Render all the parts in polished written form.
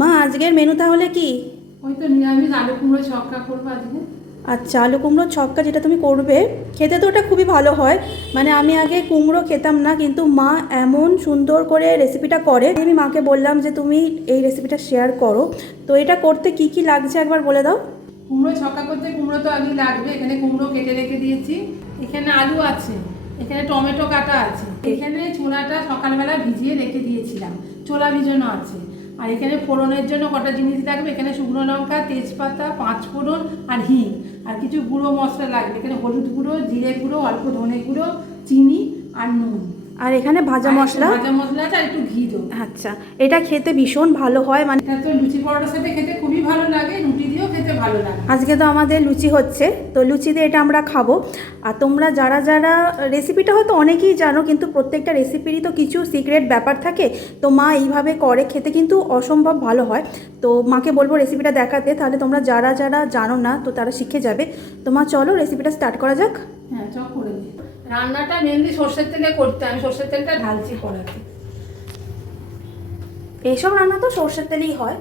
মা আজকের মেনু তাহলে কি? ওই তো নিরামিষ আলু কুমড়ো ছক্কা করবো আজকে। আচ্ছা, আলু কুমড়োর ছক্কা যেটা তুমি করবে, খেতে তো ওটা খুবই ভালো হয়। মানে আমি আগে কুমড়ো খেতাম না, কিন্তু মা এমন সুন্দর করে রেসিপিটা করে, আমি মাকে বললাম যে তুমি এই রেসিপিটা শেয়ার করো। তো এটা করতে কি কি লাগছে একবার বলে দাও। কুমড়ো ছক্কা করতে কুমড়ো তো আগে লাগবে। এখানে কুমড়ো কেটে রেখে দিয়েছি, এখানে আলু আছে, এখানে টমেটো কাটা আছে, এখানে ছোলাটা সকালবেলা ভিজিয়ে রেখে দিয়েছিলাম, ছোলা ভিজানো আছে। আর এখানে ফোড়নের জন্য কটা জিনিস লাগবে, এখানে শুকনো লঙ্কা, তেজপাতা, পাঁচ ফোড়ন আর হিং, আর কিছু গুঁড়ো মশলা লাগবে। এখানে হলুদ গুঁড়ো, জিরে গুঁড়ো, অল্প ধনে গুঁড়ো, চিনি আর নুন। আর এখানে ভাজা মশলা আছে আর একটু ঘি দেবো। আচ্ছা, এটা খেতে ভীষণ ভালো হয়। মানে এটা তো লুচি পরোটার সাথে খেতে খুবই ভালো লাগে, রুটি দিয়েও খেতে ভালো লাগে। আজকে তো আমাদের লুচি হচ্ছে, তো লুচিতে এটা আমরা খাবো। আর তোমরা যারা যারা রেসিপিটা হয়তো অনেকেই জানো, কিন্তু প্রত্যেকটা রেসিপিরই তো কিছু সিক্রেট ব্যাপার থাকে। তো মা এইভাবে করে, খেতে কিন্তু অসম্ভব ভালো হয়। তো মাকে বলবো রেসিপিটা দেখাতে, তাহলে তোমরা যারা যারা জানো না তো তারা শিখে যাবে। তো মা চলো রেসিপিটা স্টার্ট করা যাক। হ্যাঁ, চক করে দিই। রান্নাটা মেনলি সর্ষের তেলে করতে, আমি সর্ষের তেলটা ঢালছি কড়াতে। এইসব রান্না তো সর্ষের তেলেই হয়,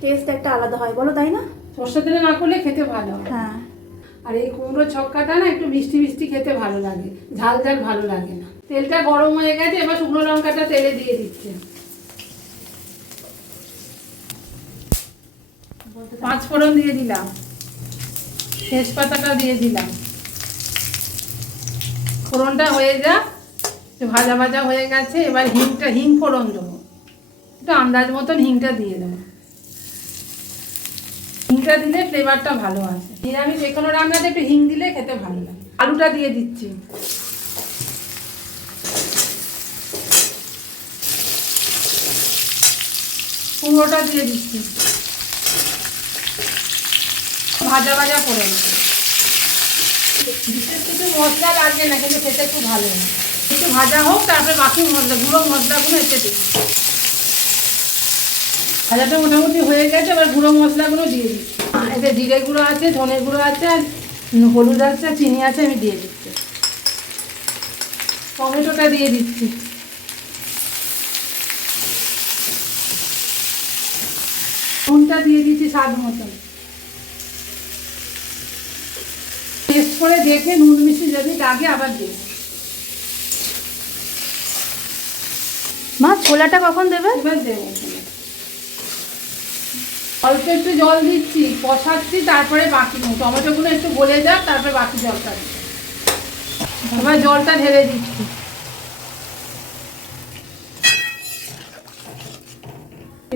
টেস্ট একটা আলাদা হয়, বলো তাই না? সর্ষের তেলে না করলে খেতে ভালো হয়। হ্যাঁ। আর এই কুমড়ো ছক্কাটা না একটু মিষ্টি মিষ্টি খেতে ভালো লাগে, ঝাল ঝাল ভালো লাগে না। তেলটা গরম হয়ে গেছে, এবার শুকনো লঙ্কাটা তেলে দিয়ে দিচ্ছে। পাঁচ ফোড়ন দিয়ে দিলাম, তেজপাতাটা দিয়ে দিলাম। ফোড়নটা হয়ে যাক, ভাজা ভাজা হয়ে গেছে। এবার হিং ফোড়ন দেবো, একটু আন্দাজ মতন হিংটা দিয়ে দেবো। হিংটা দিলে ফ্লেভারটা ভালো আসে। নিরামিষ যে কোনো রান্নাতে একটু হিং দিলে খেতে ভালো লাগে। আলুটা দিয়ে দিচ্ছি, কুমড়োটা দিয়ে দিচ্ছি, ভাজা ভাজা করে নেব। বিশেষ কিছু মশলা লাগবে না, কিন্তু খেতে খুব ভালো হয়। একটু ভাজা হোক, তারপরে বাকি গুঁড়ো মশলাগুলো এসে দিই। ভাজাটা মোটামুটি হয়ে গেছে, এবার গুঁড়ো মশলাগুলো দিয়ে দিচ্ছি। এতে জিরে গুঁড়ো আছে, ধনে গুঁড়ো আছে, আর হলুদ আছে, চিনি আছে, আমি দিয়ে দিচ্ছি। টমেটোটা দিয়ে দিচ্ছি, নুনটা দিয়ে দিচ্ছি স্বাদ মতন। টেস্ট করে দেখে নুন মিষ্টি যদি লাগে আবার দেব। মা ছোলাটা কখন দেবে? এবার দেবো, অল্প একটু জল দিচ্ছি, কষাচ্ছি, তারপরে বাকি টমেটোগুলো একটু গলে যাক, তারপরে বাকি জলটা দিচ্ছি। এবার জলটা ঢেলে দিচ্ছি।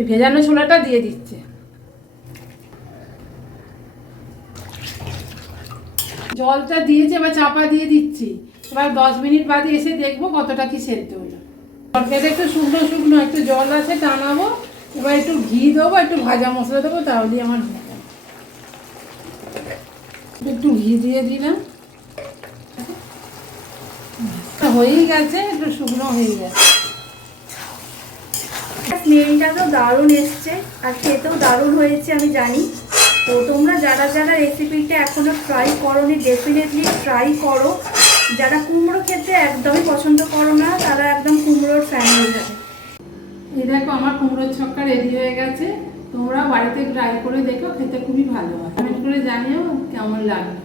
ভেজানো ছোলাটা দিয়ে দিচ্ছে। জলটা দিয়েছে, এবার চাপা দিয়ে দিচ্ছি। এবার 10 মিনিট বাদে এসে দেখবো কতটা কি সেদ্ধ হলো। তরকারিটা একটু শুকনো শুকনো, একটু জল আছে, টানাবো। এবার একটু ঘি দেবো, একটু ভাজা মশলা দেবো, তাহলেই আমার একটু ঘি দিয়ে দিলাম। হয়েই গেছে, একটু শুকনো হয়ে গেছে। স্মেলটা তো দারুণ এসছে, আর খেতেও দারুণ হয়েছে আমি জানি। তো তোমরা যারা যারা রেসিপিটা এখনো ট্রাই করোনি, ডেফিনেটলি ট্রাই করো। যারা কুমড়ো খেতে একদমই পছন্দ করো না, তারা একদম কুমড়োর ফ্যান হয়ে যাবে। এই দেখো, আমার কুমড়োর ছক্কা রেডি হয়ে গেছে। তোমরা বাড়িতে ট্রাই করে দেখো, খেতে খুবই ভালো হয়। কমেন্ট করে জানিও কেমন লাগবে।